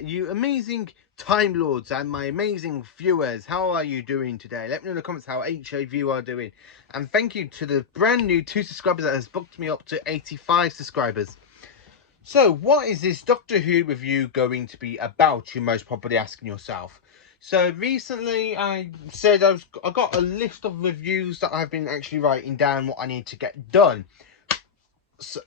there, you amazing Time Lords and my amazing viewers. How are you doing today? Let me know in the comments how each of you are doing. And thank you to the brand new 2 subscribers that has booked me up to 85 subscribers. So, what is this Doctor Who review going to be about, you're most probably asking yourself? So, recently I said I got a list of reviews that I've been actually writing down what I need to get done. So,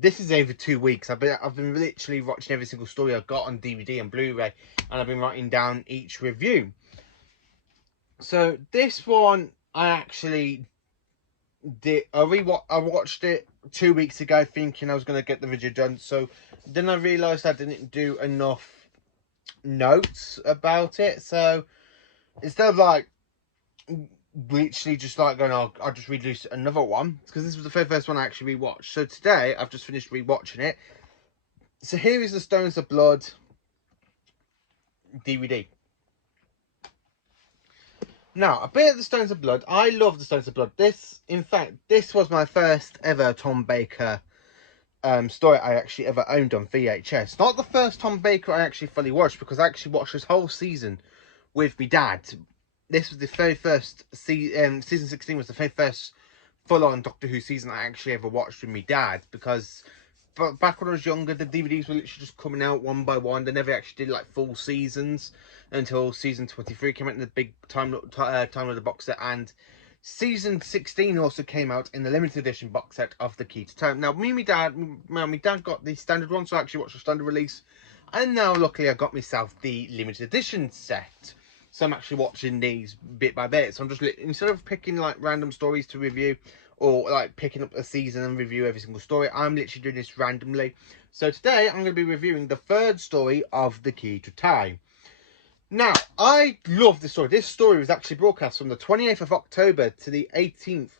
this is over 2 weeks. I've been literally watching every single story I've got on DVD and Blu-ray, and I've been writing down each review. So this one I actually did. I watched it 2 weeks ago, thinking I was going to get the video done. So then I realised I didn't do enough notes about it. So instead of like literally just like going, I'll just release another one, because this was the first one I actually rewatched. So today I've just finished rewatching it. So here is the Stones of Blood DVD. Now, a bit of the Stones of Blood. I love the Stones of Blood. In fact, this was my first ever Tom Baker story I actually ever owned on VHS. Not the first Tom Baker I actually fully watched, because I actually watched this whole season with my dad. This was the very first season 16 was the very first full-on Doctor Who season I actually ever watched with my dad, because back when I was younger, the DVDs were literally just coming out one by one. They never actually did like full seasons until season 23 came out in the big time of the box set, and season 16 also came out in the limited edition box set of The Key to Time. Now, my dad got the standard one, so I actually watched the standard release, and now luckily I got myself the limited edition set. So I'm actually watching these bit by bit. So I'm just, instead of picking like random stories to review, or like picking up a season and review every single story, I'm literally doing this randomly. So today I'm going to be reviewing the third story of The Key to Time. Now, I love this story. This story was actually broadcast from the 28th of October to the 18th,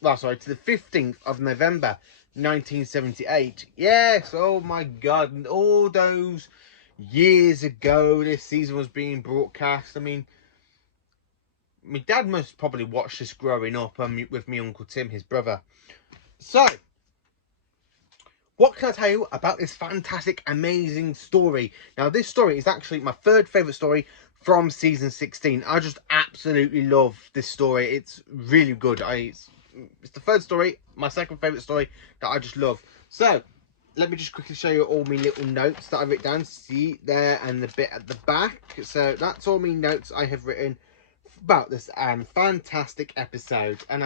well, sorry, to the 15th of November 1978. Yes, oh my God, and all those years ago this season was being broadcast. I mean, my dad must probably watch this growing up with me Uncle Tim, his brother. So, what can I tell you about this fantastic, amazing story? Now, this story is actually my third favourite story from season 16. I just absolutely love this story. It's really good. It's the third story, my second favourite story that I just love. So, let me just quickly show you all my little notes that I've written down. See there, and the bit at the back. So, that's all my notes I have written about this fantastic episode. And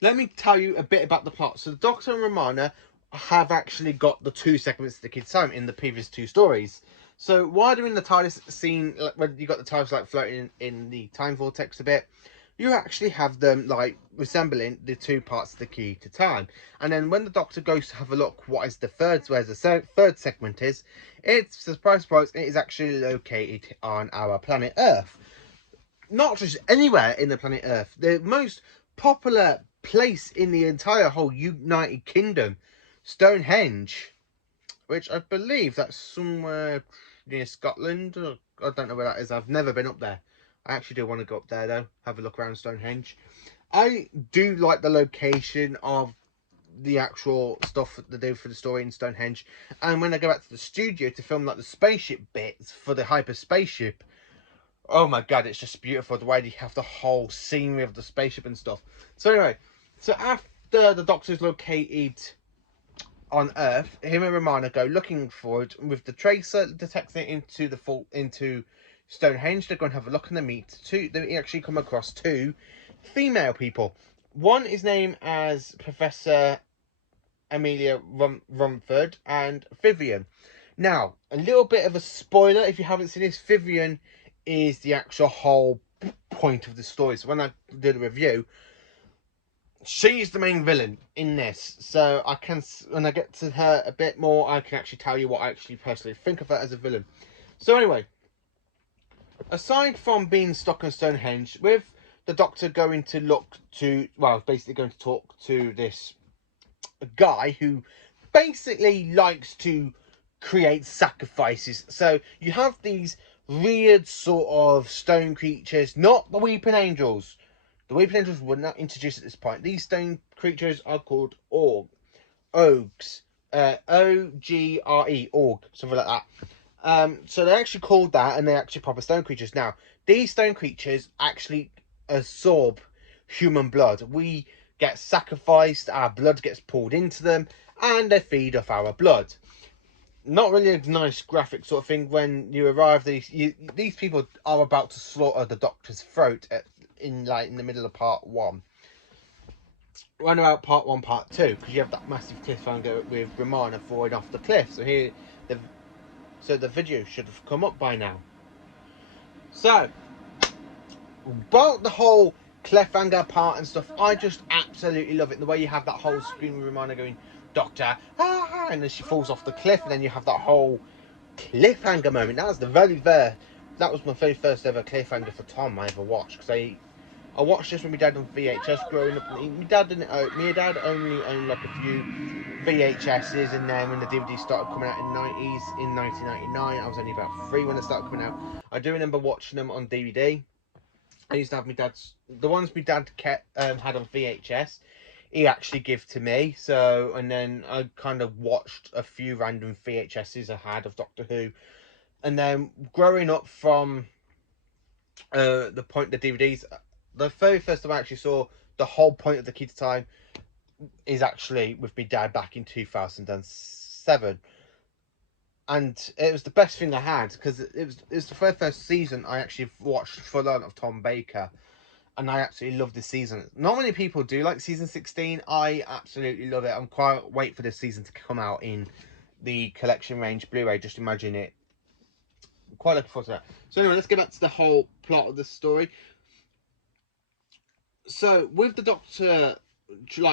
let me tell you a bit about the plot. So the Doctor and Romana have actually got the 2 segments of The Key to Time in the previous 2 stories. So while they're in the TARDIS scene, when you got the TARDIS like floating in the time vortex a bit, you actually have them like resembling the 2 parts of The Key to Time. And then when the Doctor goes to have a look, where the third segment is, it's, surprise, surprise, it is actually located on our planet Earth. Not just anywhere in the planet Earth. The most popular place in the entire whole United Kingdom, Stonehenge, which I believe that's somewhere near Scotland. I don't know where that is. I've never been up there. I actually do want to go up there though, have a look around Stonehenge. I do like the location of the actual stuff that they do for the story in Stonehenge, and when I go back to the studio to film like the spaceship bits for the hyper spaceship, oh my God, it's just beautiful the way they have the whole scenery of the spaceship and stuff. So anyway, so after the Doctor's located on Earth, him and Romana go looking for it with the tracer detecting it into Stonehenge. They're going to have a look and they actually come across 2 female people. One is named as Professor Amelia Rumford and Vivian. Now, a little bit of a spoiler if you haven't seen this. Vivian is the actual whole point of the story. So when I did a review, she's the main villain in this. So when I get to her a bit more, I can actually tell you what I actually personally think of her as a villain. So anyway, aside from being stuck on Stonehenge, with the Doctor going to basically going to talk to this guy who basically likes to create sacrifices. So you have these weird sort of stone creatures, not the Weeping Angels. The Weeping Angels were not introduced at this point. These stone creatures are called Ogs. OGRE, org, something like that. So they're actually called that, and they're actually proper stone creatures. Now, these stone creatures actually absorb human blood. We get sacrificed, our blood gets poured into them, and they feed off our blood. Not really a nice graphic sort of thing when you arrive. These people are about to slaughter the Doctor's throat in the middle of part 1. Run about part 1, part 2, because you have that massive cliffhanger with Romana falling off the cliff. So the video should have come up by now. So about the whole cliffhanger part and stuff, I just absolutely love it. The way you have that whole screen with Romana going, Doctor, and then she falls off the cliff, and then you have that whole cliffhanger moment. That was my very first ever cliffhanger for Tom I ever watched, because I watched this with my dad on VHS growing up. My dad only owned like a few VHSs, and then when the DVD started coming out in 1999, I was only about 3 when they started coming out. I do remember watching them on DVD. I used to have the ones my dad had on VHS, he actually gave to me. So, and then I kind of watched a few random VHSs I had of Doctor Who. And then growing up from the point of the DVDs, the very first time I actually saw the whole point of the Key to Time is actually with my dad back in 2007. And it was the best thing I had, because it was the very first season I actually watched full on of Tom Baker. And I absolutely love this season. Not many people do like season 16. I absolutely love it. I'm quite wait for this season to come out in the collection range Blu-ray. Just imagine it. I'm quite looking forward to that. So anyway, let's get back to the whole plot of the story. So with the Doctor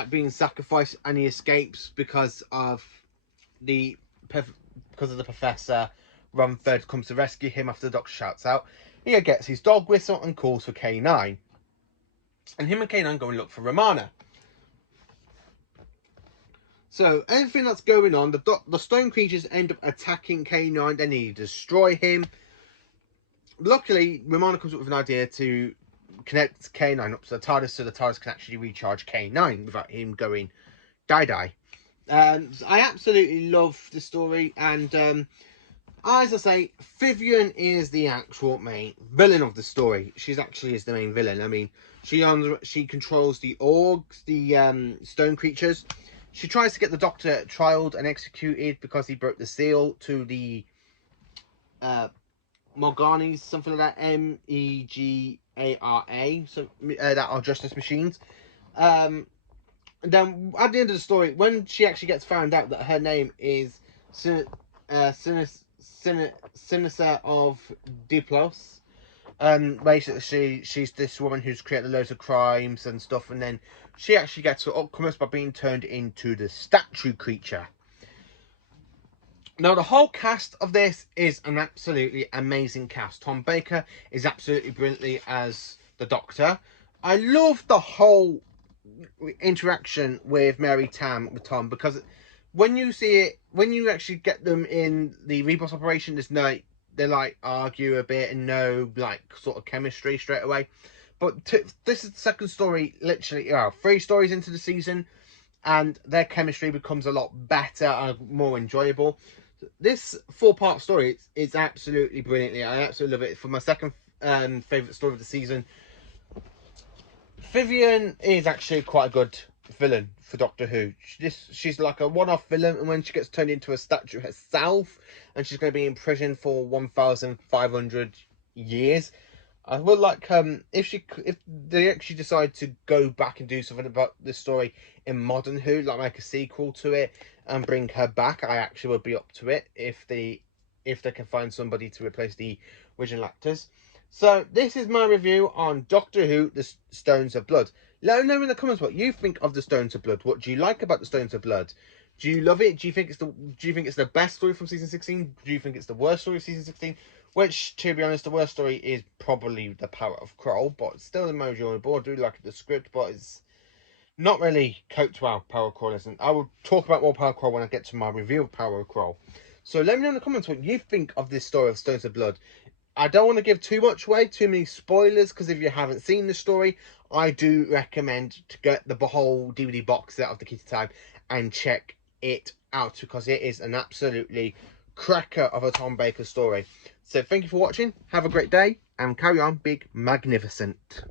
being sacrificed, and he escapes because of the Professor Rumford comes to rescue him after the Doctor shouts out. He gets his dog whistle and calls for K9. And him and K9 go and look for Romana. So everything that's going on, the stone creatures end up attacking K9. They need to destroy him. Luckily, Romana comes up with an idea to connect K9 up to the TARDIS, so the TARDIS can actually recharge K9 without him going die. I absolutely love the story, and as I say, Vivian is the actual main villain of the story. She's actually is the main villain. I mean, she controls the orgs, the stone creatures. She tries to get the Doctor trialed and executed because he broke the seal to the Morganis, something like that, MEGARA, so that are justice machines. Then at the end of the story, when she actually gets found out that her name is Sinister of Diplos, basically she's this woman who's created loads of crimes and stuff, and then she actually gets her upcomers by being turned into the statue creature. Now, the whole cast of this is an absolutely amazing cast. Tom Baker is absolutely brilliantly as the Doctor. I love the whole interaction with Mary Tam with Tom, because when you see it, when you actually get them in the Reboot operation, they like argue a bit and no like sort of chemistry straight away. But this is the second story, literally 3 stories into the season, and their chemistry becomes a lot better and more enjoyable. This 4-part story is absolutely brilliantly. I absolutely love it. For my second favourite story of the season, Vivian is actually quite a good villain for Doctor Who. She's like a one-off villain, and when she gets turned into a statue herself, and she's going to be in prison for 1,500 years. I would like if they actually decide to go back and do something about this story in modern Who, like make a sequel to it and bring her back, I actually would be up to it if they can find somebody to replace the original actors. So this is my review on Doctor Who: The Stones of Blood. Let me know in the comments what you think of the Stones of Blood. What do you like about the Stones of Blood? Do you love it? Do you think it's the best story from season 16? Do you think it's the worst story of season 16? Which, to be honest, the worst story is probably The Power of Kroll, but still the emoji on board. I do like the script, but it's not really coped well. Power of Kroll isn't. I will talk about more Power of Kroll when I get to my review of Power of Kroll. So let me know in the comments what you think of this story of Stones of Blood. I don't want to give too much away, too many spoilers, because if you haven't seen the story, I do recommend to get the whole DVD box set of The Key to Time and check it out because it is an absolutely cracker of a Tom Baker story. So thank you for watching. Have a great day and carry on, big magnificent.